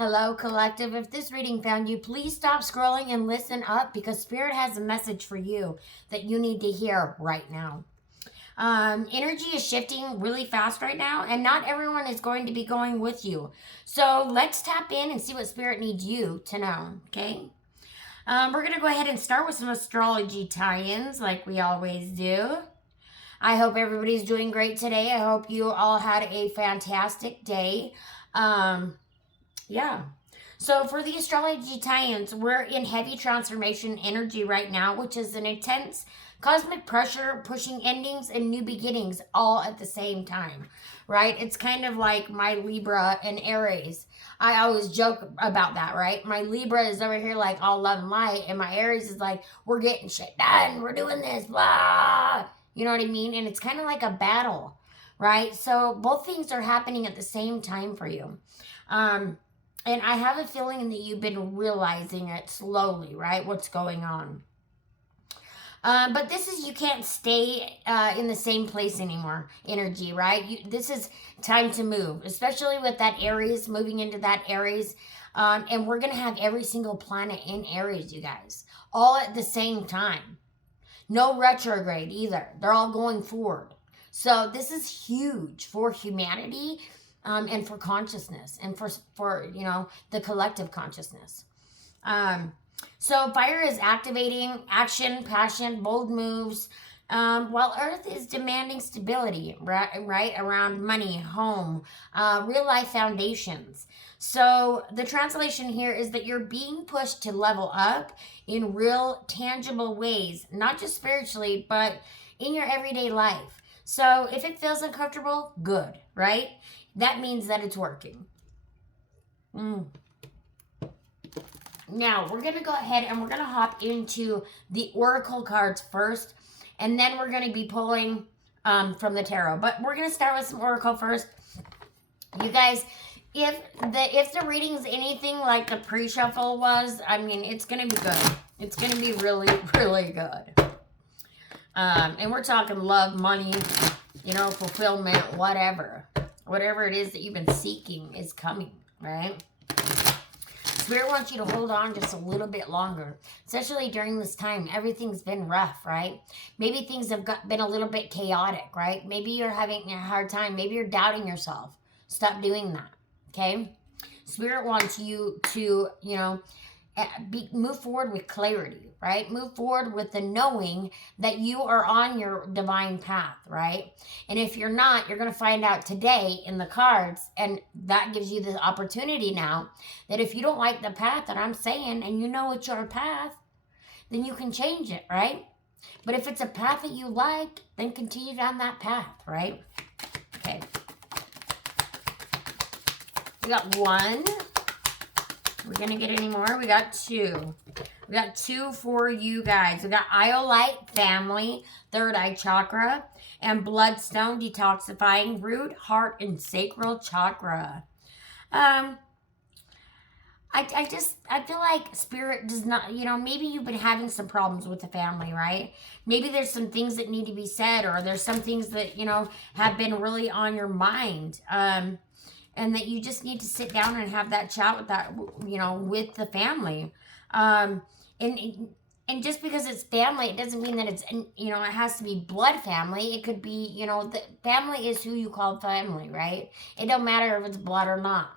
Hello, collective. If this reading found you, please stop scrolling and listen up because Spirit has a message for you that you need to hear right now. Energy is shifting really fast right now, and not everyone is going to be going with you. So let's tap in and see what Spirit needs you to know, okay? We're going to go ahead and start with some astrology tie-ins like we always do. I hope everybody's doing great today. I hope you all had a fantastic day. Yeah. So for the astrology tie-ins, we're in heavy transformation energy right now, which is an intense cosmic pressure pushing endings and new beginnings all at the same time, right? It's kind of like my Libra and Aries. I always joke about that, right? My Libra is over here like all love and light, and my Aries is like, we're getting shit done, we're doing this, blah. You know what I mean? And it's kind of like a battle, right? So both things are happening at the same time for you. And I have a feeling that you've been realizing it slowly, right? What's going on. But this is, you can't stay in the same place anymore, energy, right? This is time to move, especially with that Aries, moving into that Aries. And we're going to have every single planet in Aries, you guys, all at the same time. No retrograde either. They're all going forward. So this is huge for humanity. And for consciousness and for you know, the collective consciousness. So fire is activating action, passion, bold moves, while earth is demanding stability, right around money, home, real life foundations. So the translation here is that you're being pushed to level up in real tangible ways, not just spiritually, but in your everyday life. So if it feels uncomfortable, good, right? That means that it's working. Now, we're going to go ahead and we're going to hop into the oracle cards first. And then we're going to be pulling from the tarot. But we're going to start with some oracle first. You guys, if the reading's anything like the pre-shuffle was, I mean, it's going to be good. It's going to be really, really good. And we're talking love, money, you know, fulfillment, whatever. Whatever it is that you've been seeking is coming, right? Spirit wants you to hold on just a little bit longer, especially during this time. Everything's been rough, right? Maybe things have been a little bit chaotic, right? Maybe you're having a hard time. Maybe you're doubting yourself. Stop doing that, okay? Spirit wants you to, you know, move forward with clarity, right? Move forward with the knowing that you are on your divine path, right? And if you're not, you're going to find out today in the cards, and that gives you the opportunity now that if you don't like the path that I'm saying and you know it's your path, then you can change it, right? But if it's a path that you like, then continue down that path, right? Okay. We got one. We're going to get any more. We got two. We got two for you guys. We got Iolite Family, Third Eye Chakra, and Bloodstone Detoxifying Root, Heart, and Sacral Chakra. I feel like Spirit does not, you know, maybe you've been having some problems with the family, right? Maybe there's some things that need to be said, or there's some things that, you know, have been really on your mind. And that you just need to sit down and have that chat with that, you know, with the family. And just because it's family, it doesn't mean that it's, you know, it has to be blood family. It could be, you know, the family is who you call family, right? It don't matter if it's blood or not.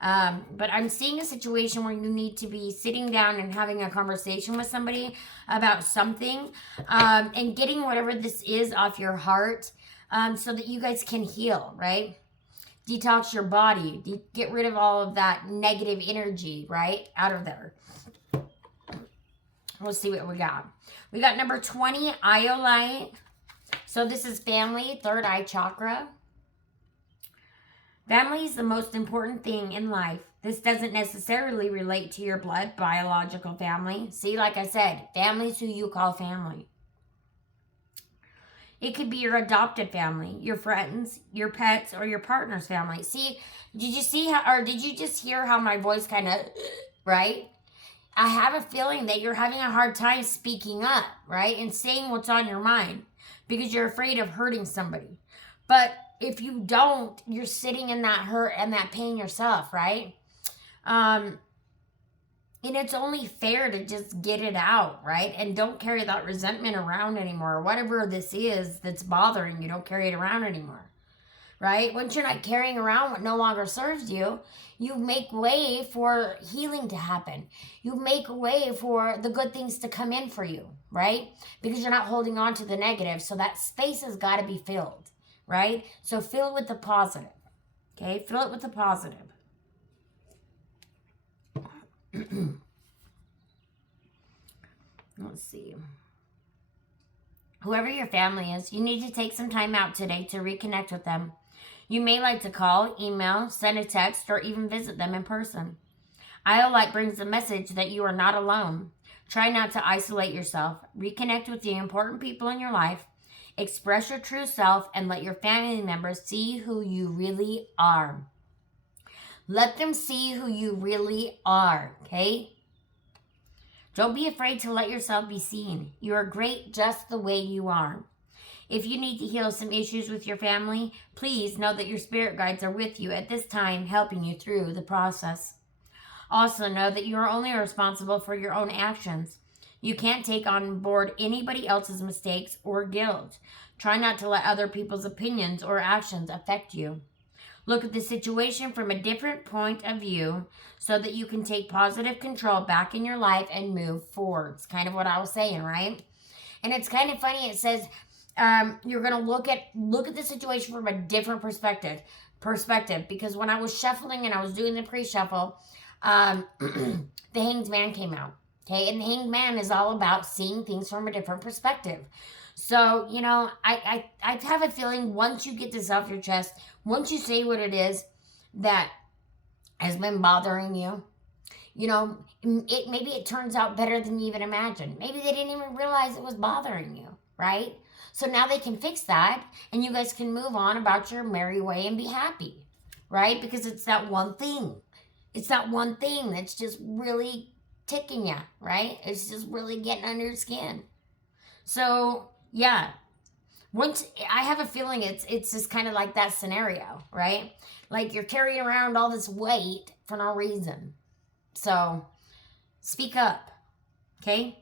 But I'm seeing a situation where you need to be sitting down and having a conversation with somebody about something, and getting whatever this is off your heart, so that you guys can heal, right? Detox your body. Get rid of all of that negative energy, right? Out of there. We'll see what we got. We got number 20, Iolite. So this is family, third eye chakra. Family is the most important thing in life. This doesn't necessarily relate to your blood, biological family. See, like I said, family's who you call family. It could be your adopted family, your friends, your pets, or your partner's family. See, did you see how, or did you just hear how my voice kind of, right? I have a feeling that you're having a hard time speaking up, right? And saying what's on your mind because you're afraid of hurting somebody. But if you don't, you're sitting in that hurt and that pain yourself, right? And it's only fair to just get it out, right? And don't carry that resentment around anymore. Whatever this is that's bothering you, don't carry it around anymore, right? Once you're not carrying around what no longer serves you, you make way for healing to happen. You make way for the good things to come in for you, right? Because you're not holding on to the negative. So that space has got to be filled, right? So fill it with the positive, okay? Fill it with the positive. Let's see. Whoever your family is, you need to take some time out today to reconnect with them. You may like to call, email, send a text, or even visit them in person. IOLITE brings the message that you are not alone. Try not to isolate yourself. Reconnect with the important people in your life. Express your true self and let your family members see who you really are. Let them see who you really are, okay? Don't be afraid to let yourself be seen. You are great just the way you are. If you need to heal some issues with your family, please know that your spirit guides are with you at this time, helping you through the process. Also know that you are only responsible for your own actions. You can't take on board anybody else's mistakes or guilt. Try not to let other people's opinions or actions affect you. Look at the situation from a different point of view so that you can take positive control back in your life and move forward. It's kind of what I was saying, right? And it's kind of funny. It says you're going to look at the situation from a different perspective. Because when I was shuffling and I was doing the pre-shuffle, the Hanged Man came out. Okay, and the Hanged Man is all about seeing things from a different perspective. So, you know, I have a feeling once you get this off your chest, once you say what it is that has been bothering you, you know, maybe it turns out better than you even imagined. Maybe they didn't even realize it was bothering you, right? So now they can fix that and you guys can move on about your merry way and be happy, right? Because it's that one thing. It's that one thing that's just really ticking you, right? It's just really getting under your skin. So, yeah, once I have a feeling it's just kind of like that scenario, right? Like you're carrying around all this weight for no reason. So speak up, okay?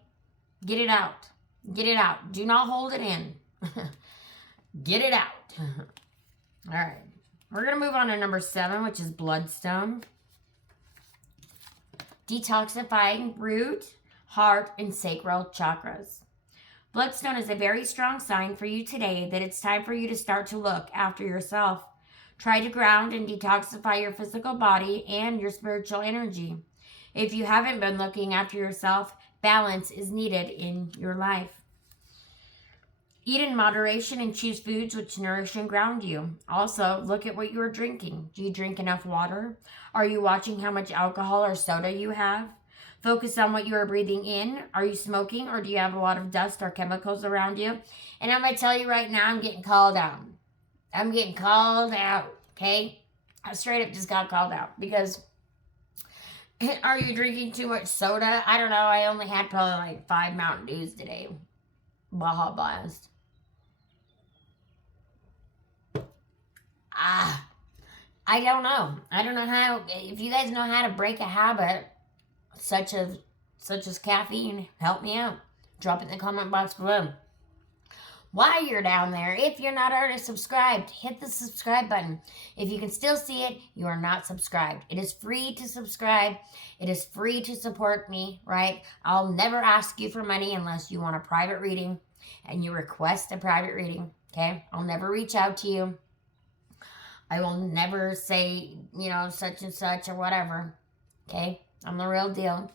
Get it out. Get it out. Do not hold it in. Get it out. All right. We're going to move on to number 7, which is Bloodstone. Detoxifying root, heart, and sacral chakras. Bloodstone is a very strong sign for you today that it's time for you to start to look after yourself. Try to ground and detoxify your physical body and your spiritual energy. If you haven't been looking after yourself, balance is needed in your life. Eat in moderation and choose foods which nourish and ground you. Also, look at what you are drinking. Do you drink enough water? Are you watching how much alcohol or soda you have? Focus on what you are breathing in. Are you smoking or do you have a lot of dust or chemicals around you? And I'm going to tell you right now, I'm getting called out. I'm getting called out, okay? I straight up just got called out because are you drinking too much soda? I don't know. I only had probably like 5 Mountain Dews today. Baja Blast. I don't know. I don't know how. If you guys know how to break a habit such as caffeine, help me out. Drop it in the comment box below. While you're down there, if you're not already subscribed, hit the subscribe button. If you can still see it, you are not subscribed. It is free to subscribe. It is free to support me, right? I'll never ask you for money unless you want a private reading and you request a private reading, okay? I'll never reach out to you. I will never say, you know, such and such or whatever, okay? I'm the real deal.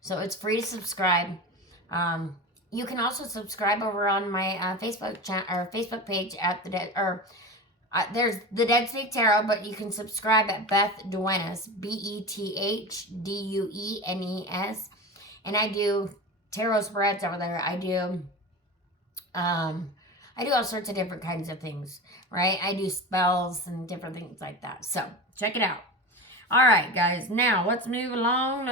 So it's free to subscribe. You can also subscribe over on my Facebook channel or Facebook page at there's the Dead Snake Tarot, but you can subscribe at Beth Duenes, BETHDUENES, and I do tarot spreads over there. I do all sorts of different kinds of things, right? I do spells and different things like that. So check it out. All right, guys. Now let's move along.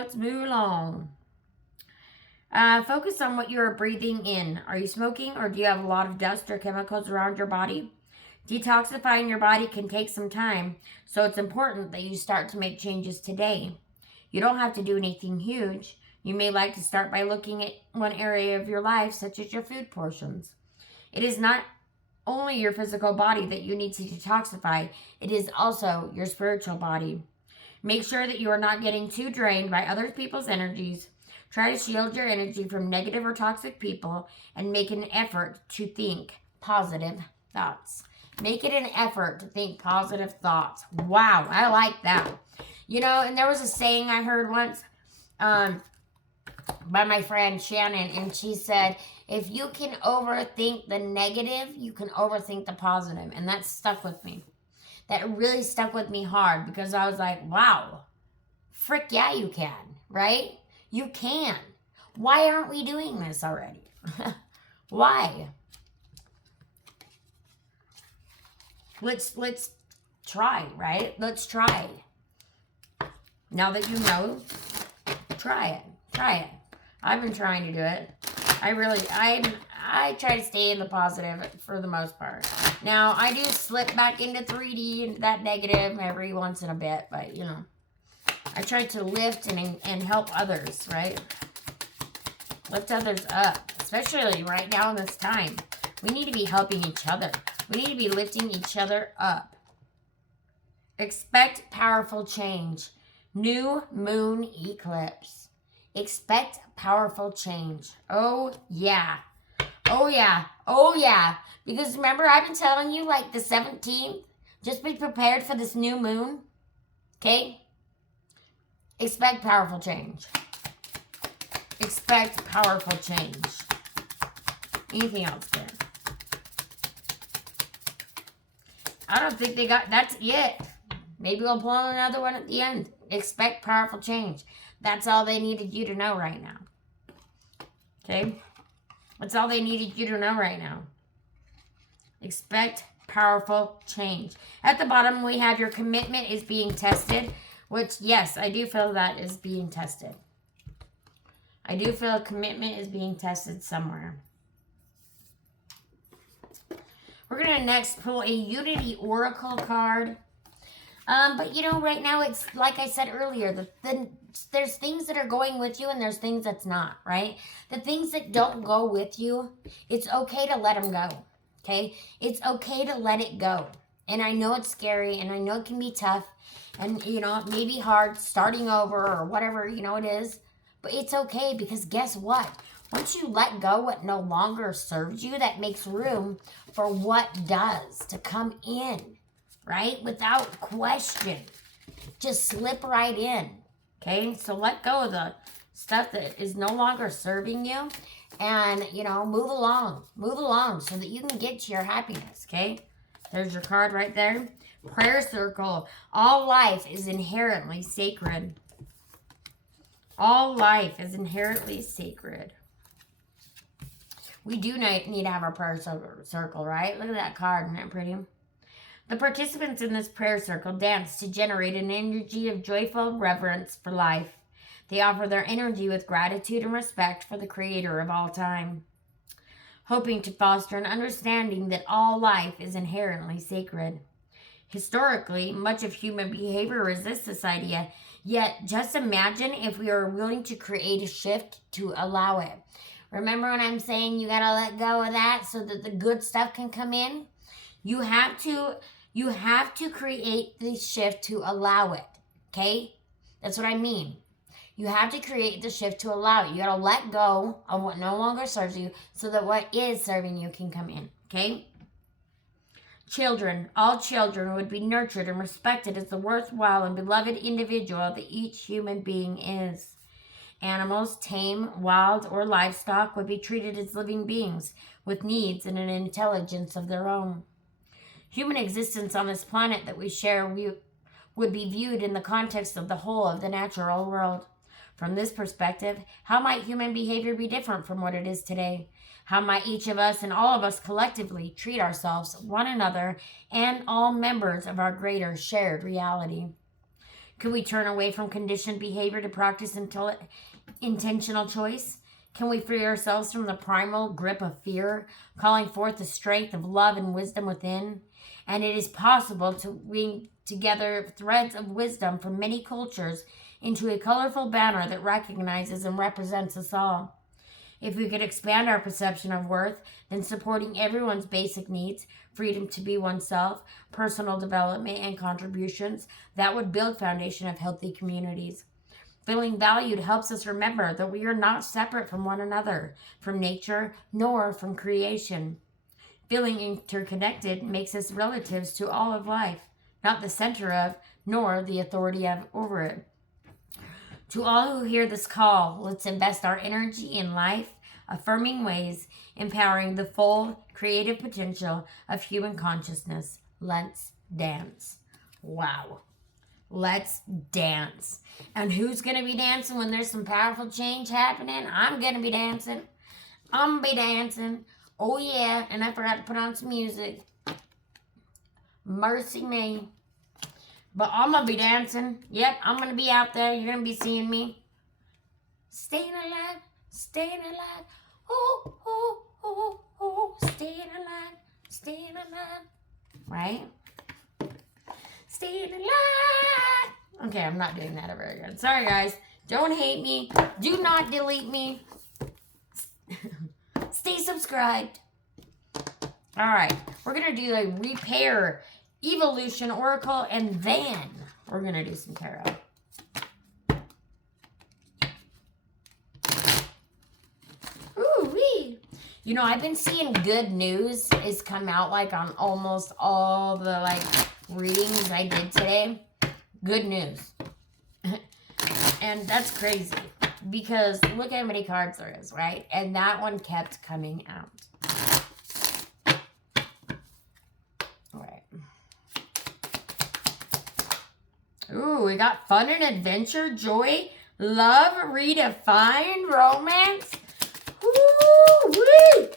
Focus on what you are breathing in. Are you smoking or do you have a lot of dust or chemicals around your body? Detoxifying your body can take some time, so it's important that you start to make changes today. You don't have to do anything huge. You may like to start by looking at one area of your life, such as your food portions. It is not only your physical body that you need to detoxify, it is also your spiritual body. Make sure that you are not getting too drained by other people's energies. Try to shield your energy from negative or toxic people and make an effort to think positive thoughts. Make it an effort to think positive thoughts. Wow, I like that. You know, and there was a saying I heard once by my friend Shannon, and she said, if you can overthink the negative, you can overthink the positive. And that stuck with me. That really stuck with me hard because I was like, wow, frick yeah, you can, right? You can. Why aren't we doing this already? Why? Let's try, right? Let's try. Now that you know, try it. Try it. I've been trying to do it. I try to stay in the positive for the most part. Now, I do slip back into 3D and that negative every once in a bit, but you know, I try to lift and help others, right? Lift others up, especially right now in this time. We need to be helping each other. We need to be lifting each other up. Expect powerful change. New moon eclipse. Expect powerful change. Oh, yeah. Oh, yeah. Oh, yeah. Because remember, I've been telling you, like, the 17th, just be prepared for this new moon. Okay? Expect powerful change. Expect powerful change. Anything else there? I don't think they got, that's it. Maybe we'll pull another one at the end. Expect powerful change. That's all they needed you to know right now. Okay? That's all they needed you to know right now. Expect powerful change. At the bottom, we have your commitment is being tested, which, yes, I do feel that is being tested. I do feel commitment is being tested somewhere. We're going to next pull a Unity Oracle card. But, you know, right now it's, like I said earlier, there's things that are going with you and there's things that's not, right? The things that don't go with you, it's okay to let them go, okay? It's okay to let it go. And I know it's scary and I know it can be tough and, you know, it may be hard starting over or whatever, you know, it is. But it's okay because guess what? Once you let go what no longer serves you, that makes room for what does to come in, right? Without question. Just slip right in, okay? So let go of the stuff that is no longer serving you and, you know, move along so that you can get to your happiness, okay? There's your card right there. Prayer circle. All life is inherently sacred. All life is inherently sacred. We do need to have our prayer circle, right? Look at that card. Isn't that pretty? The participants in this prayer circle dance to generate an energy of joyful reverence for life. They offer their energy with gratitude and respect for the creator of all time, hoping to foster an understanding that all life is inherently sacred. Historically, much of human behavior resists this idea, yet just imagine if we are willing to create a shift to allow it. Remember when I'm saying you gotta let go of that so that the good stuff can come in? You have to create the shift to allow it, okay? That's what I mean. You have to create the shift to allow it. You gotta let go of what no longer serves you so that what is serving you can come in, okay? Children, all children would be nurtured and respected as the worthwhile and beloved individual that each human being is. Animals, tame, wild, or livestock, would be treated as living beings with needs and an intelligence of their own. Human existence on this planet that we share would be viewed in the context of the whole of the natural world. From this perspective, how might human behavior be different from what it is today? How might each of us and all of us collectively treat ourselves, one another, and all members of our greater shared reality? Could we turn away from conditioned behavior to practice intentional choice? Can we free ourselves from the primal grip of fear, calling forth the strength of love and wisdom within? And it is possible to weave together threads of wisdom from many cultures into a colorful banner that recognizes and represents us all. If we could expand our perception of worth, then supporting everyone's basic needs, freedom to be oneself, personal development, and contributions, that would build foundation of healthy communities. Feeling valued helps us remember that we are not separate from one another, from nature, nor from creation. Feeling interconnected makes us relatives to all of life, not the center of, nor the authority of over it. To all who hear this call, let's invest our energy in life, affirming ways, empowering the full creative potential of human consciousness. Let's dance. Wow. Let's dance. And who's going to be dancing when there's some powerful change happening? I'm going to be dancing. I'm going to be dancing. Oh, yeah. And I forgot to put on some music. Mercy me. But I'm going to be dancing. Yep, I'm going to be out there. You're going to be seeing me. Staying alive. Staying alive. Oh, oh, oh, oh. Staying alive. Staying alive. Right? Staying alive. Okay, I'm not doing that very good. Sorry, guys. Don't hate me. Do not delete me. Stay subscribed. All right. We're going to do a repair evolution oracle, and then we're going to do some tarot. Ooh-wee. You know, I've been seeing good news is come out like on almost all the like readings I did today. Good news. And that's crazy because look how many cards there is, right? And that one kept coming out. All right. Ooh, we got fun and adventure, joy, love, redefined, romance. Woo-wee!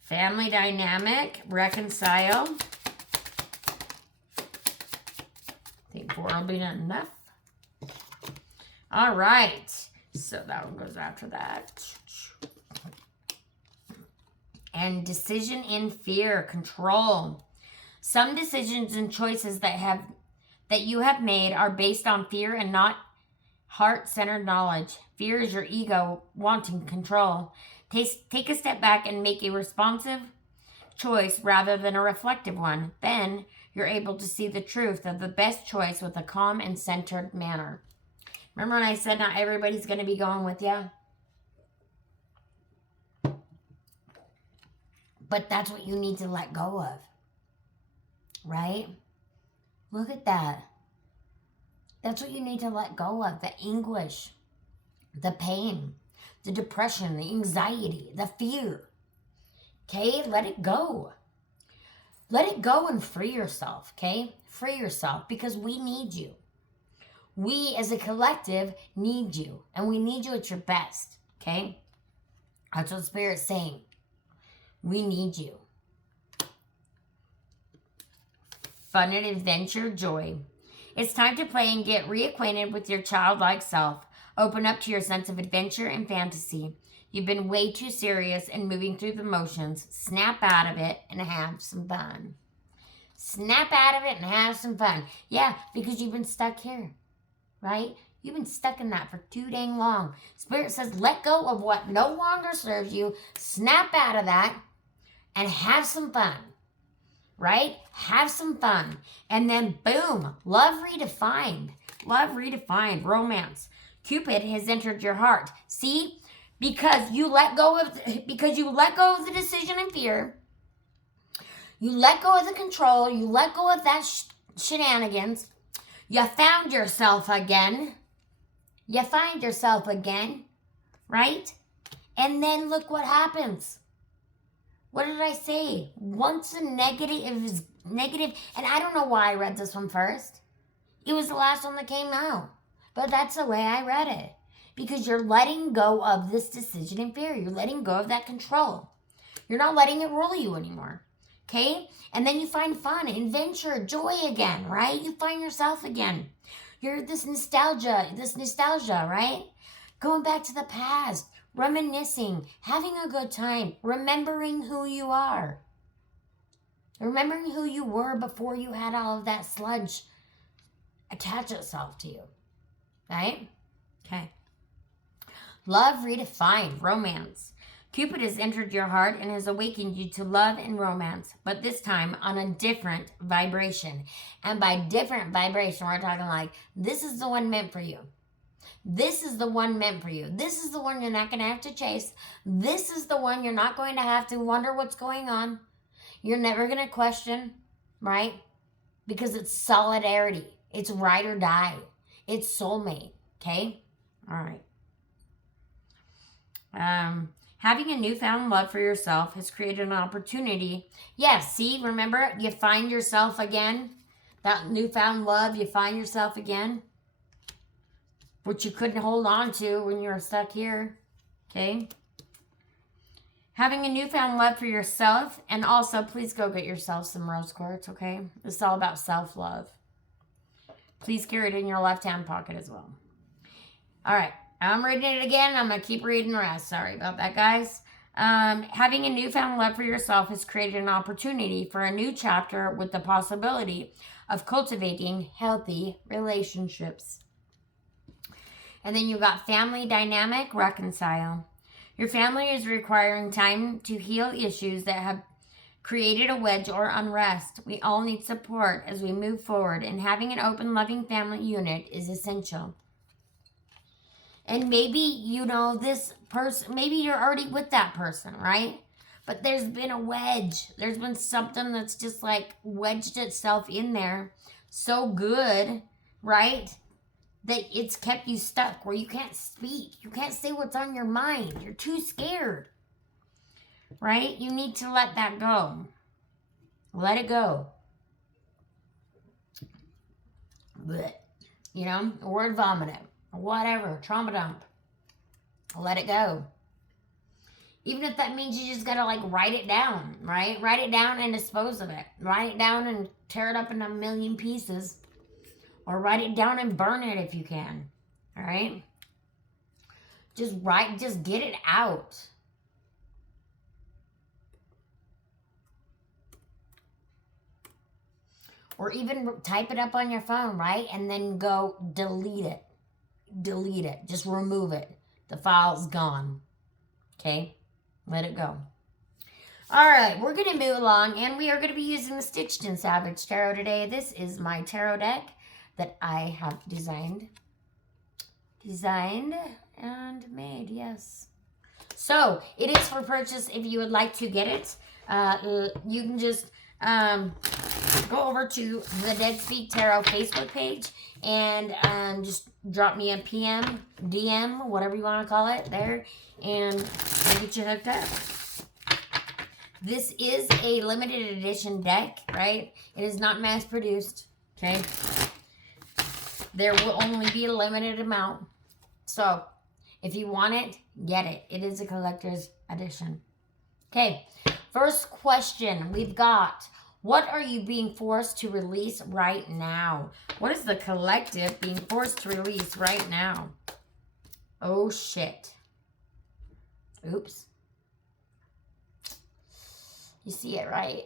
Family dynamic, reconcile. I think 4 will be enough. All right. So that one goes after that. And decision in fear, control. Some decisions and choices that you have made are based on fear and not heart-centered knowledge. Fear is your ego wanting control. Take a step back and make a responsive choice rather than a reflective one. Then you're able to see the truth of the best choice with a calm and centered manner. Remember when I said not everybody's going to be going with you? But that's what you need to let go of. Right? Look at that. That's what you need to let go of. The anguish, the pain, the depression, the anxiety, the fear. Okay? Let it go. Let it go and free yourself. Okay? Free yourself because we need you. We as a collective need you. And we need you at your best. Okay? That's what Spirit's saying. We need you. Fun and adventure, joy. It's time to play and get reacquainted with your childlike self. Open up to your sense of adventure and fantasy. You've been way too serious and moving through the motions. Snap out of it and have some fun. Snap out of it and have some fun. Yeah, because you've been stuck here, right? You've been stuck in that for too dang long. Spirit says let go of what no longer serves you. Snap out of that and have some fun. Right? Have some fun. And then boom, love redefined. Love redefined. Romance. Cupid has entered your heart. See? Because you let go of the decision and fear. You let go of the control. You let go of that shenanigans. You found yourself again. You find yourself again. Right? And then look what happens. What did I say? Once a negative is negative, and I don't know why I read this one first. It was the last one that came out. But that's the way I read it. Because you're letting go of this decision and fear. You're letting go of that control. You're not letting it rule you anymore. Okay? And then you find fun, adventure, joy again, right? You find yourself again. You're this nostalgia, right? Going back to the past, reminiscing, having a good time, remembering who you are. Remembering who you were before you had all of that sludge attach itself to you. Right? Okay. Love redefined, romance. Cupid has entered your heart and has awakened you to love and romance, but this time on a different vibration. And by different vibration, we're talking like, this is the one meant for you. This is the one meant for you. This is the one you're not going to have to chase. This is the one you're not going to have to wonder what's going on. You're never going to question, right? Because it's solidarity. It's ride or die. It's soulmate, okay? All right. Having a newfound love for yourself has created an opportunity. Yes, see, remember, you find yourself again. That newfound love, you find yourself again. Which you couldn't hold on to when you were stuck here. Okay? Having a newfound love for yourself. And also, please go get yourself some rose quartz, okay? This is all about self-love. Please carry it in your left-hand pocket as well. All right. I'm reading it again. I'm going to keep reading the rest. Sorry about that, guys. Having a newfound love for yourself has created an opportunity for a new chapter with the possibility of cultivating healthy relationships. And then you got family dynamic, reconcile. Your family is requiring time to heal issues that have created a wedge or unrest. We all need support as we move forward, and having an open, loving family unit is essential. And maybe, you know, this person, maybe you're already with that person, right? But there's been a wedge. There's been something that's just like wedged itself in there so good, right? That it's kept you stuck where you can't speak. You can't say what's on your mind. You're too scared, right? You need to let that go. Let it go. But, you know, word vomit. Whatever, trauma dump. Let it go. Even if that means you just gotta like write it down, right? Write it down and dispose of it. Write it down and tear it up in a million pieces. Or write it down and burn it if you can. All right? Just get it out. Or even type it up on your phone, right? And then go delete it. Delete it. Just remove it. The file's gone. Okay? Let it go. All right, we're going to move along, and we are going to be using the Stitched in Savage Tarot today. This is my tarot deck that I have designed and made, yes. So, it is for purchase if you would like to get it. You can just go over to the Dead Speak Tarot Facebook page and just drop me a PM, DM, whatever you want to call it there, and I'll get you hooked up. This is a limited edition deck, right? It is not mass produced, okay? There will only be a limited amount. So, if you want it, get it. It is a collector's edition. Okay, first question we've got. What are you being forced to release right now? What is the collective being forced to release right now? Oh, shit. Oops. You see it, right?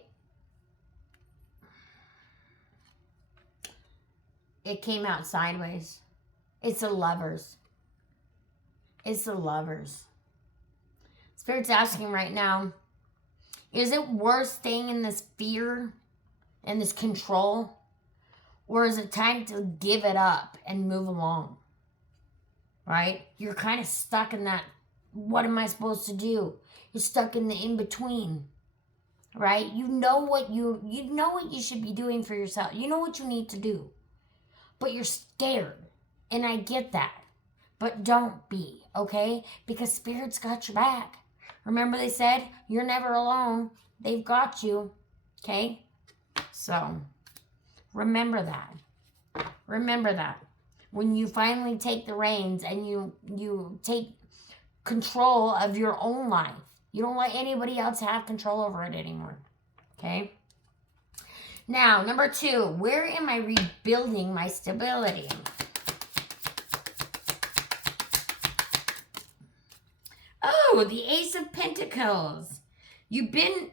It came out sideways. It's the Lovers. It's the Lovers. Spirit's asking right now, is it worth staying in this fear and this control? Or is it time to give it up and move along? Right? You're kind of stuck in that, what am I supposed to do? You're stuck in the in-between. Right? You know what you should be doing for yourself. You know what you need to do. But you're scared. And I get that. But don't be, okay? Because Spirit's got your back. Remember they said, you're never alone. They've got you, okay? So, remember that. Remember that. When you finally take the reins and you take control of your own life, you don't let anybody else have control over it anymore, okay? Now, number 2, where am I rebuilding my stability? Ooh, the Ace of Pentacles. You're building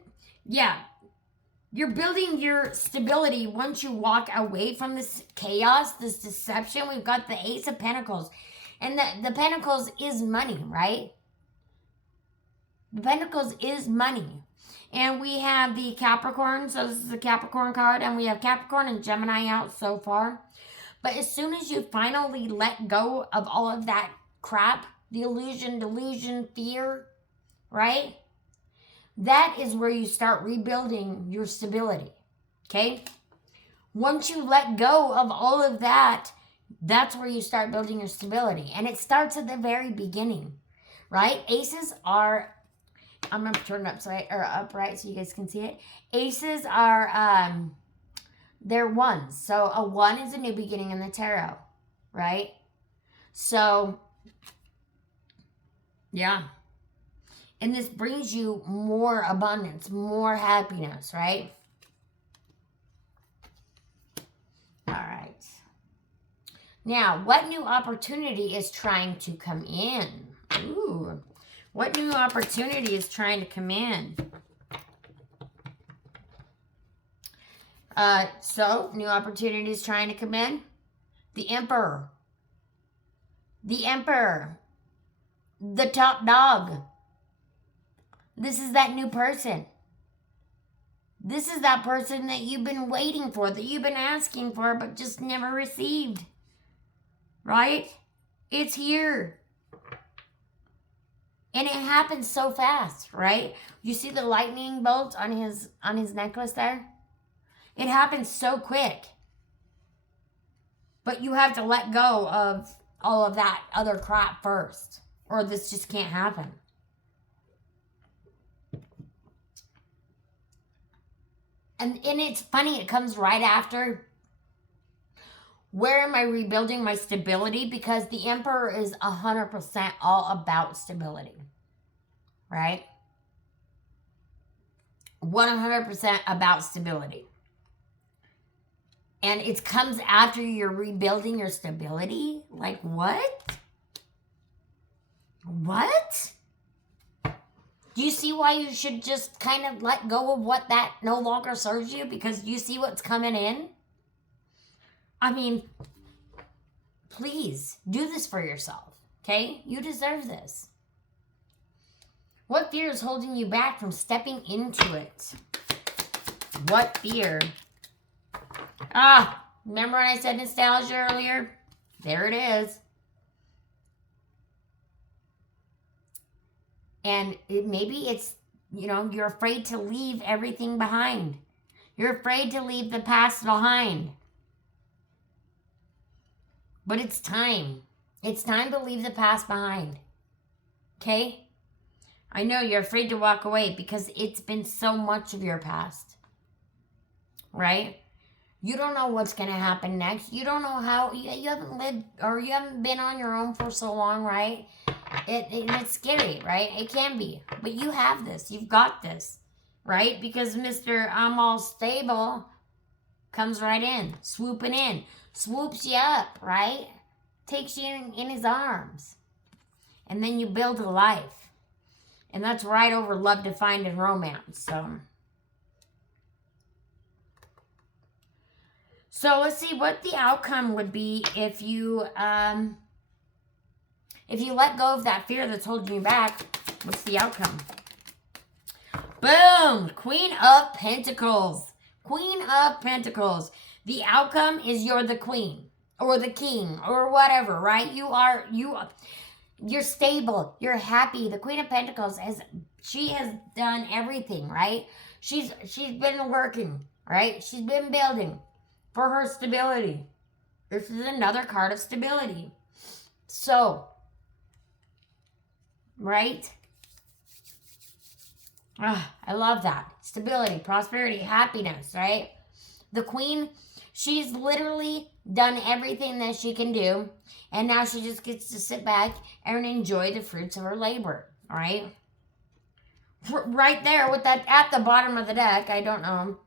your stability once you walk away from this chaos, this deception. We've got the Ace of Pentacles. And the Pentacles is money, right? The Pentacles is money. And we have the Capricorn. So this is the Capricorn card. And we have Capricorn and Gemini out so far. But as soon as you finally let go of all of that crap, the illusion, delusion, fear, right? That is where you start rebuilding your stability, okay? Once you let go of all of that, that's where you start building your stability. And it starts at the very beginning, right? Aces are, I'm going to turn it upright so you guys can see it. Aces are, they're ones. So a 1 is a new beginning in the tarot, right? So, yeah. And this brings you more abundance, more happiness, right? All right. Now, what new opportunity is trying to come in? Ooh. What new opportunity is trying to come in? So, new opportunity is trying to come in. The Emperor. The Emperor. The top dog. This is that new person. This is that person that you've been waiting for, that you've been asking for, but just never received. Right? It's here. And it happens so fast, right? You see the lightning bolt on his necklace there? It happens so quick. But you have to let go of all of that other crap first, or this just can't happen. And it's funny, it comes right after. Where am I rebuilding my stability? Because the Emperor is 100% all about stability. Right? 100% about stability. And it comes after you're rebuilding your stability? Like what? What? Do you see why you should just kind of let go of what that no longer serves you? Because you see what's coming in? I mean, please do this for yourself, okay? You deserve this. What fear is holding you back from stepping into it? What fear? Remember when I said nostalgia earlier? There it is. And maybe it's, you're afraid to leave everything behind. You're afraid to leave the past behind. But it's time. It's time to leave the past behind. Okay? I know you're afraid to walk away because it's been so much of your past. Right? You don't know what's going to happen next. You don't know how, you haven't lived, or you haven't been on your own for so long, right? It's scary, right? It can be. But you have this. You've got this, right? Because Mr. I'm all stable comes right in, swooping in, swoops you up, right? Takes you in his arms. And then you build a life. And that's right over love defined in romance. So let's see what the outcome would be if you let go of that fear that's holding you back. What's the outcome? Boom! Queen of Pentacles. Queen of Pentacles. The outcome is you're the queen or the king or whatever, right? You're stable. You're happy. The Queen of Pentacles has done everything, right? She's been working, right? She's been building for her stability. This is another card of stability. So, right? I love that. Stability, prosperity, happiness, right? The Queen, she's literally done everything that she can do. And now she just gets to sit back and enjoy the fruits of her labor, all right? Right there with that at the bottom of the deck, I don't know.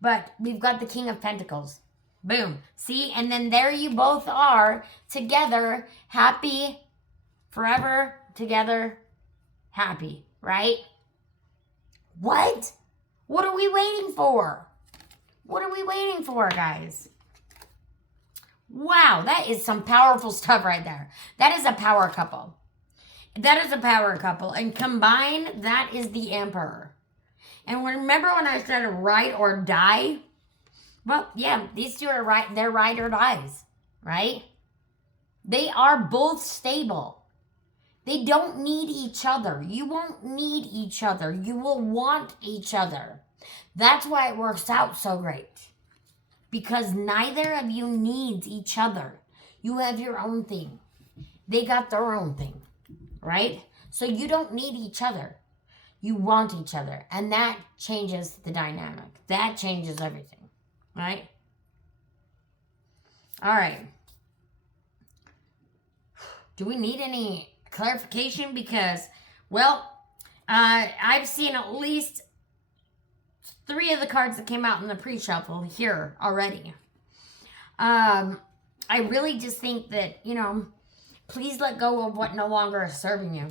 But we've got the King of Pentacles. Boom. See? And then there you both are together, happy, forever together, happy, right? What? What are we waiting for? What are we waiting for, guys? Wow, that is some powerful stuff right there. That is a power couple. That is a power couple. And combined, that is the Emperor. And remember when I said ride or die? Well, yeah, these two are right. They're ride or dies, right? They are both stable. They don't need each other. You won't need each other. You will want each other. That's why it works out so great. Because neither of you needs each other. You have your own thing. They got their own thing, right? So you don't need each other. You want each other. And that changes the dynamic. That changes everything, right? All right. Do we need any clarification? Because, well, I've seen at least 3 of the cards that came out in the pre-shuffle here already. I really just think that, please let go of what no longer is serving you,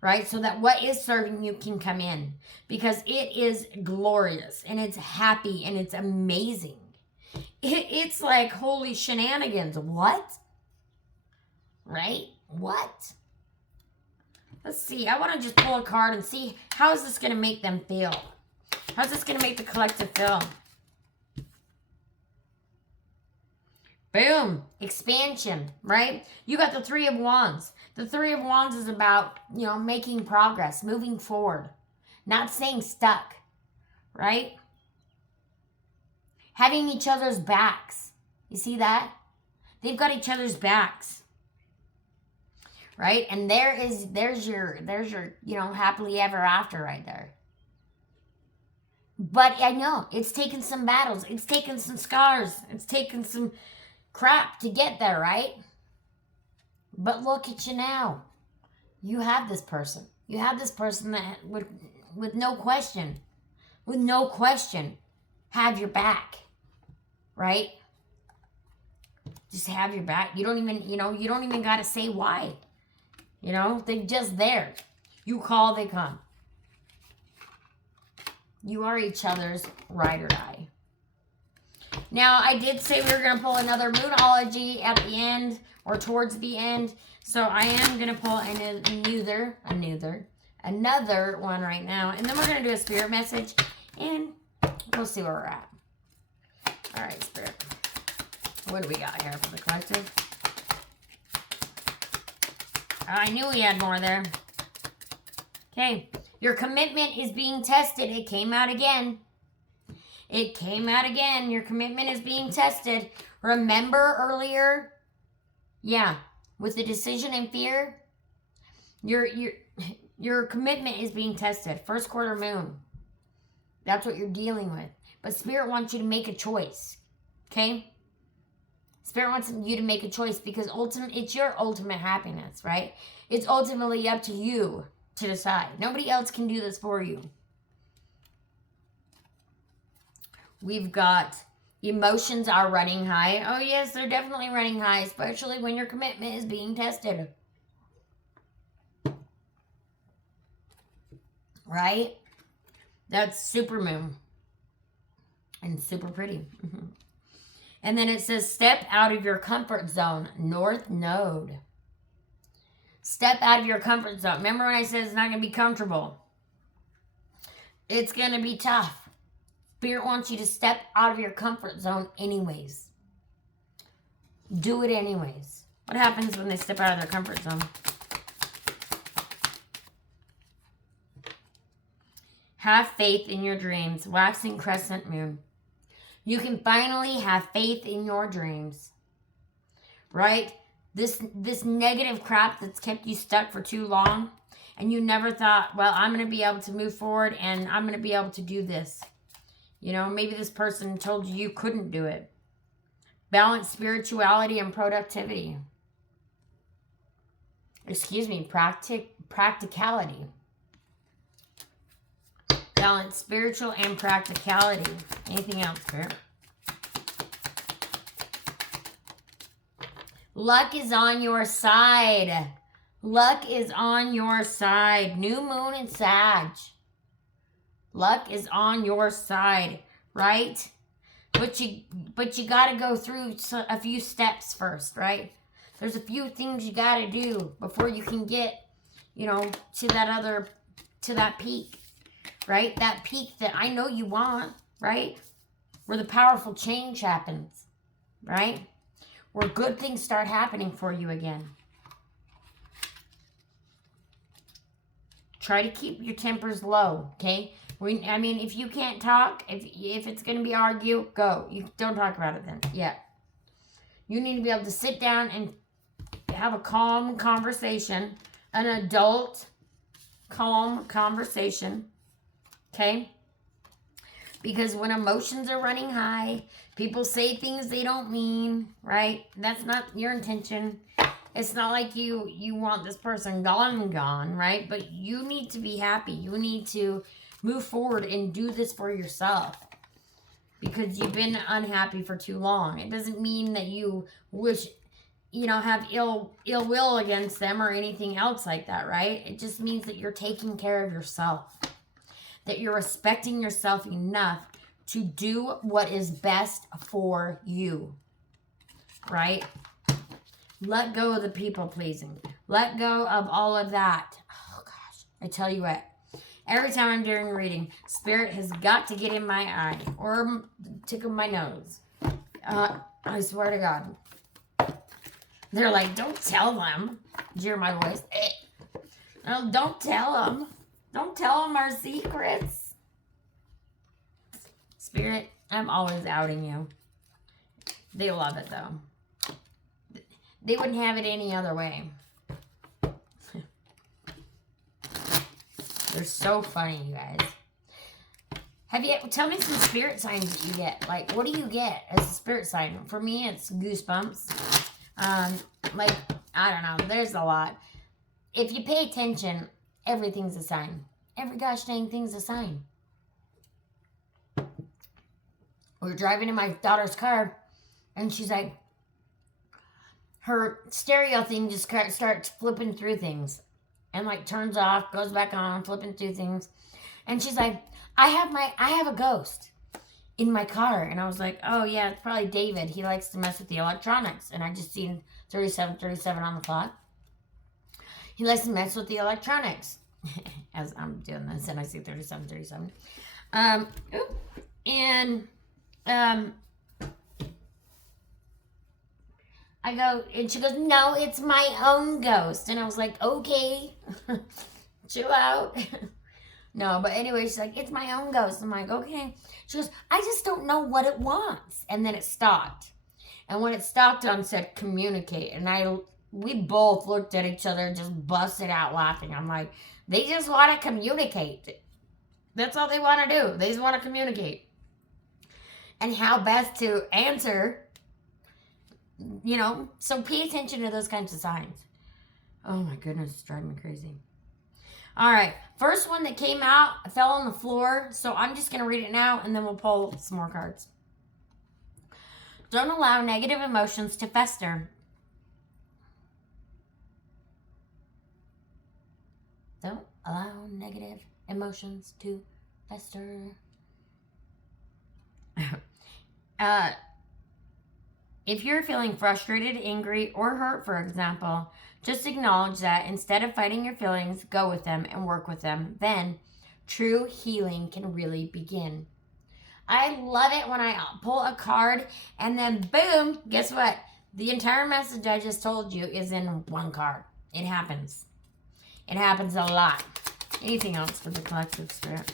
right? So that what is serving you can come in, because it is glorious and it's happy and it's amazing. It's like holy shenanigans. What? Right? What? Let's see. I want to just pull a card and see how is this going to make them feel. How's this going to make the collective feel? Boom. Expansion, right? You got the 3 of Wands. The 3 of Wands is about, making progress, moving forward, not staying stuck, right? Having each other's backs. You see that? They've got each other's backs, right? And there's your, happily ever after right there. But I know it's taken some battles. It's taken some scars. It's taken some crap to get there, right? But look at you now. You have this person. You have this person that would, with no question, have your back, right? Just have your back. You don't even got to say why. They're just there. You call, they come. You are each other's ride or die. Now, I did say we were going to pull another Moonology at the end or towards the end. So I am going to pull another one right now. And then we're going to do a spirit message. And we'll see where we're at. All right, spirit. What do we got here for the collective? I knew we had more there. Okay. Your commitment is being tested. It came out again. It came out again. Your commitment is being tested. Remember earlier? Yeah. With the decision and fear, your commitment is being tested. First quarter moon. That's what you're dealing with. But Spirit wants you to make a choice. Okay? Spirit wants you to make a choice because it's your ultimate happiness, right? It's ultimately up to you to decide. Nobody else can do this for you. We've got emotions are running high. Oh yes, they're definitely running high, especially when your commitment is being tested. Right? That's super moon. And super pretty. And then it says step out of your comfort zone. North Node. Step out of your comfort zone. Remember when I said it's not going to be comfortable? It's going to be tough. Spirit wants you to step out of your comfort zone anyways. Do it anyways. What happens when they step out of their comfort zone? Have faith in your dreams. Waxing crescent moon. You can finally have faith in your dreams. Right? This negative crap that's kept you stuck for too long, and you never thought, well, I'm going to be able to move forward and I'm going to be able to do this. Maybe this person told you you couldn't do it. Balance spirituality and productivity. Excuse me, practicality. Balance spiritual and practicality. Anything else, Spirit? Luck is on your side. Luck is on your side. New moon and Sag. Luck is on your side, right? But you got to go through a few steps first, right? There's a few things you got to do before you can get, to that peak, right? That peak that I know you want, right? Where the powerful change happens, right? Where good things start happening for you again. Try to keep your tempers low, okay? If you can't talk, if it's going to be argue, go. You don't talk about it then. Yeah. You need to be able to sit down and have a calm conversation, an adult calm conversation, okay? Because when emotions are running high, people say things they don't mean, right? That's not your intention. It's not like you want this person gone, right? But you need to be happy. You need to move forward and do this for yourself. Because you've been unhappy for too long. It doesn't mean that you wish, have ill will against them or anything else like that, right? It just means that you're taking care of yourself. That you're respecting yourself enough to do what is best for you, right? Let go of the people pleasing. Let go of all of that. Oh gosh, I tell you what, every time I'm doing a reading, Spirit has got to get in my eye or tickle my nose. I swear to God. They're like, don't tell them. Did you hear my voice? No, don't tell them. Don't tell them our secrets. Spirit, I'm always outing you. They love it though. They wouldn't have it any other way. They're so funny, you guys. Tell me some spirit signs that you get. Like, what do you get as a spirit sign? For me, it's goosebumps. I don't know. There's a lot. If you pay attention, everything's a sign. Every gosh dang thing's a sign. We were driving in my daughter's car, and she's like, her stereo thing just starts flipping through things. And turns off, goes back on, flipping through things. And she's like, I have a ghost in my car. And I was like, oh yeah, it's probably David. He likes to mess with the electronics. And I just seen 3737 on the clock. He likes to mess with the electronics. As I'm doing this, and I see 3737. I go, and she goes, no, it's my own ghost. And I was like, okay, chill out. No, but anyway, she's like, it's my own ghost. I'm like, okay. She goes, I just don't know what it wants. And then it stopped. And when it stopped, on said communicate. And we both looked at each other, just busted out laughing. I'm like, they just want to communicate. That's all they want to do. They just want to communicate. And how best to answer, so pay attention to those kinds of signs. Oh my goodness, it's driving me crazy. All right, first one that came out fell on the floor, so I'm just going to read it now, and then we'll pull some more cards. Don't allow negative emotions to fester. Don't allow negative emotions to fester. If you're feeling frustrated, angry, or hurt, for example, just acknowledge that instead of fighting your feelings, go with them and work with them. Then true healing can really begin. I love it when I pull a card and then boom, guess what? The entire message I just told you is in one card. It happens. It happens a lot. Anything else for the collective spirit?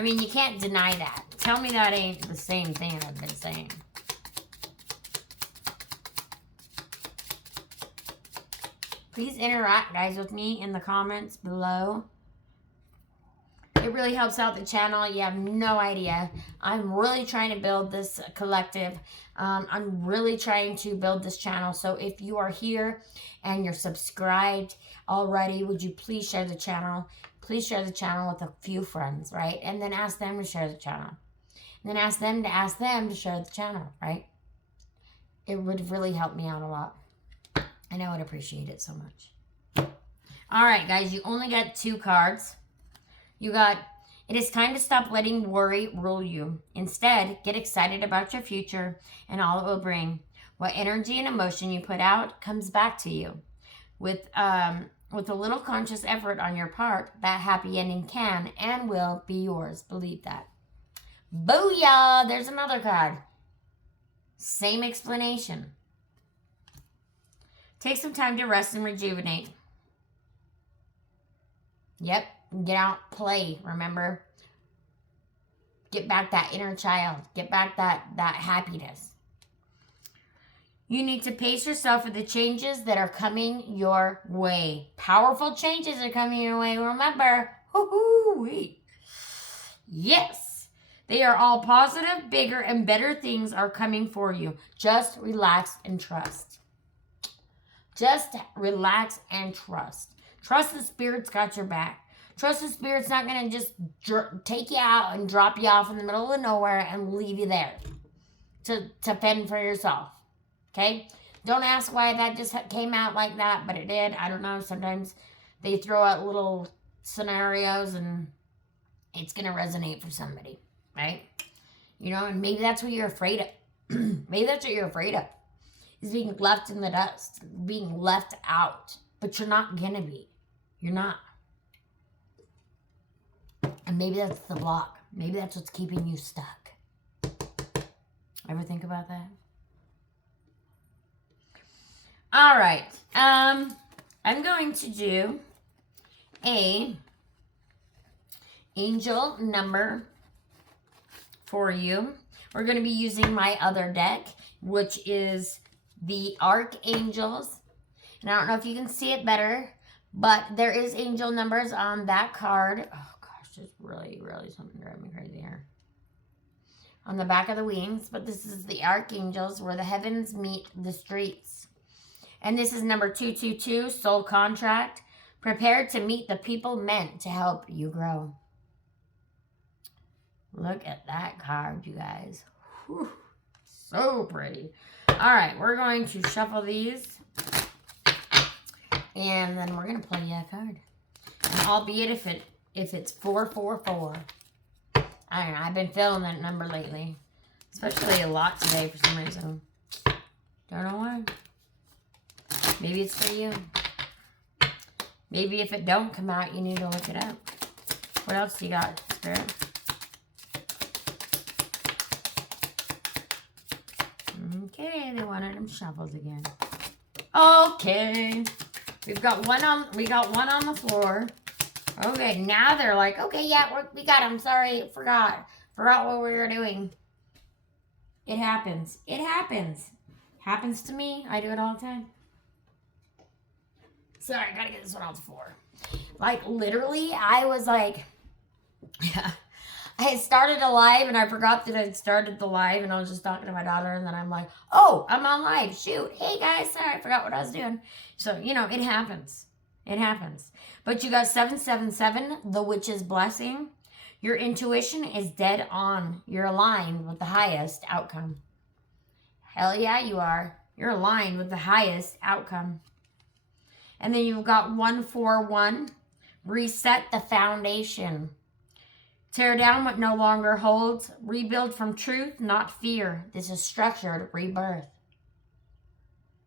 You can't deny that. Tell me that ain't the same thing I've been saying. Please interact, guys, with me in the comments below. It really helps out the channel. You have no idea. I'm really trying to build this collective. I'm really trying to build this channel. So if you are here and you're subscribed already, would you please share the channel? Please share the channel with a few friends, right? And then ask them to share the channel. And then ask them to share the channel, right? It would really help me out a lot. And I would appreciate it so much. All right, guys, you only got 2 cards. You got, it is time to stop letting worry rule you. Instead, get excited about your future and all it will bring. What energy and emotion you put out comes back to you. With a little conscious effort on your part, that happy ending can and will be yours. Believe that. Booyah! There's another card. Same explanation. Take some time to rest and rejuvenate. Yep. Get out, play, remember? Get back that inner child. Get back that happiness. You need to pace yourself for the changes that are coming your way. Powerful changes are coming your way, remember? Woo-hoo-wee. Yes. They are all positive, bigger, and better things are coming for you. Just relax and trust. Just relax and trust. Trust the Spirit's got your back. Trust the Spirit's not going to just take you out and drop you off in the middle of nowhere and leave you there to fend for yourself. Okay? Don't ask why that just came out like that, but it did. I don't know. Sometimes they throw out little scenarios and it's going to resonate for somebody. Right? You know, and maybe that's what you're afraid of. Maybe that's what you're afraid of. Is being left in the dust. Being left out. But you're not going to be. You're not. And maybe that's the block. Maybe that's what's keeping you stuck. Ever think about that? All right. I'm going to do a angel number for you. We're going to be using my other deck, which is the Archangels. And I don't know if you can see it better, but there is angel numbers on that card. Oh, gosh, there's really, really something driving me crazy here. On the back of the wings, but this is the Archangels, where the heavens meet the streets. And this is number 222, Soul Contract. Prepare to meet the people meant to help you grow. Look at that card, you guys. Whew, so pretty. All right, we're going to shuffle these. And then we're going to play you a card. And albeit if it's 444. I don't know, I've been feeling that number lately. Especially a lot today for some reason. Don't know why. Maybe it's for you. Maybe if it don't come out, you need to look it up. What else do you got, Spirit? Okay, they wanted them shuffled again. Okay. We got one on the floor. Okay, now they're like, okay, yeah, we got them. Sorry, forgot what we were doing. It happens. It happens. Happens to me. I do it all the time. Sorry, I gotta get this one off the floor. Like, literally, I was like, I had started a live and I forgot that I'd started the live and I was just talking to my daughter and then I'm like, oh, I'm on live. Shoot. Hey, guys, sorry, I forgot what I was doing. So, you know, it happens. It happens. But you got 777, the Witch's Blessing. Your intuition is dead on. You're aligned with the highest outcome. Hell yeah, you are. You're aligned with the highest outcome. And then you've got 141, reset the foundation. Tear down what no longer holds. Rebuild from truth, not fear. This is structured rebirth.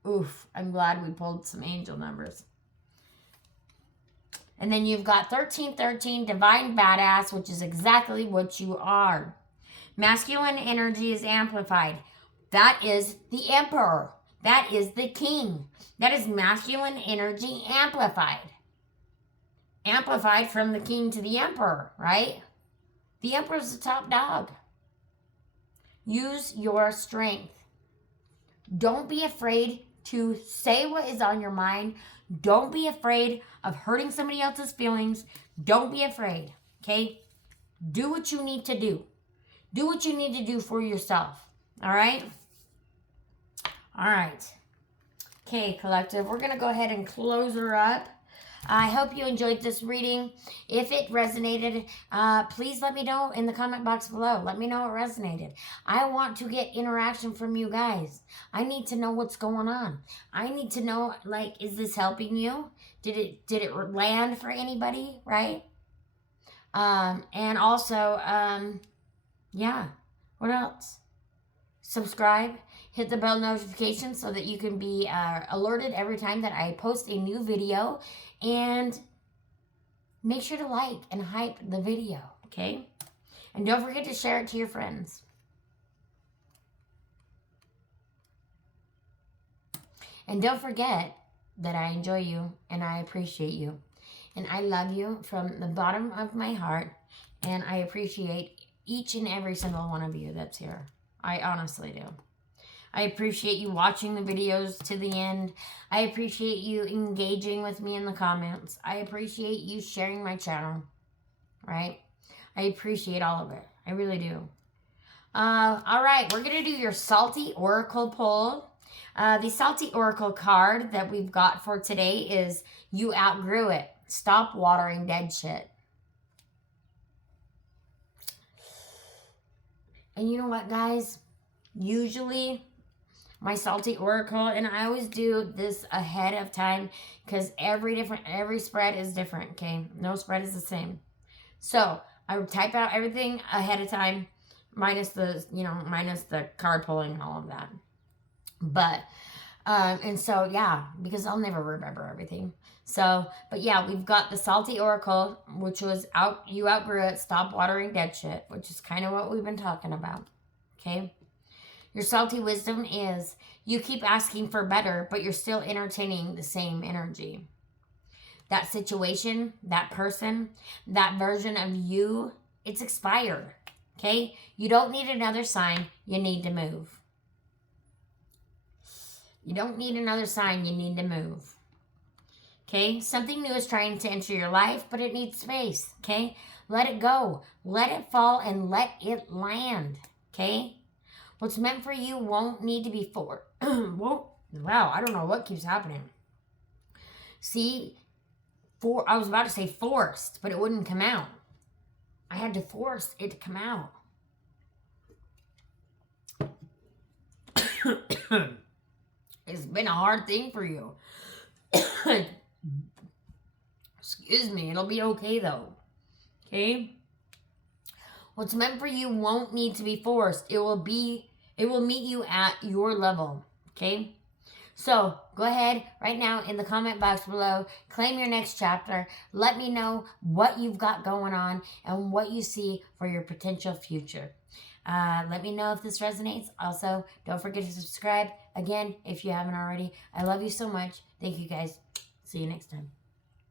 Oof, I'm glad we pulled some angel numbers. And then you've got 1313, Divine Badass, which is exactly what you are. Masculine energy is amplified. That is the Emperor. That is the King. That is masculine energy amplified. Amplified from the King to the Emperor, right? The Emperor's the top dog. Use your strength. Don't be afraid to say what is on your mind. Don't be afraid of hurting somebody else's feelings. Don't be afraid, okay? Do what you need to do. Do what you need to do for yourself, all right? All right. Okay, collective, we're going to go ahead and close her up. I hope you enjoyed this reading. If it resonated, please let me know in the comment box below. Let me know it resonated. I want to get interaction from you guys. I need to know what's going on. I need to know, like, is this helping you? Did it land for anybody, right? And also, yeah, what else? Subscribe, hit the bell notification so that you can be alerted every time that I post a new video, and make sure to like and hype the video, okay? And don't forget to share it to your friends. And don't forget that I enjoy you and I appreciate you. And I love you from the bottom of my heart. And I appreciate each and every single one of you that's here. I honestly do. I appreciate you watching the videos to the end. I appreciate you engaging with me in the comments. I appreciate you sharing my channel, right? I appreciate all of it. I really do. All right, we're going to do your Salty Oracle pull. The Salty Oracle card that we've got for today is You Outgrew It. Stop watering dead shit. And you know what, guys? Usually my Salty Oracle, and I always do this ahead of time because every spread is different, okay? No spread is the same. So I would type out everything ahead of time, minus the card pulling and all of that. But, and so, yeah, because I'll never remember everything. So, but yeah, we've got the Salty Oracle, which was You Outgrew It, Stop Watering Dead Shit, which is kind of what we've been talking about, okay? Your Salty Wisdom is you keep asking for better, but you're still entertaining the same energy. That situation, that person, that version of you, it's expired, okay? You don't need another sign. You need to move. You don't need another sign. You need to move. Okay? Something new is trying to enter your life, but it needs space. Okay? Let it go. Let it fall and let it land. Okay? What's meant for you won't need to be for. Wow, I don't know what keeps happening. See, I was about to say forced, but it wouldn't come out. I had to force it to come out. It's been a hard thing for you. Excuse me. It'll be okay, though. Okay? What's meant for you won't need to be forced. It will meet you at your level. Okay? So, go ahead right now in the comment box below. Claim your next chapter. Let me know what you've got going on and what you see for your potential future. Let me know if this resonates. Also, don't forget to subscribe. Again, if you haven't already. I love you so much. Thank you, guys. See you next time.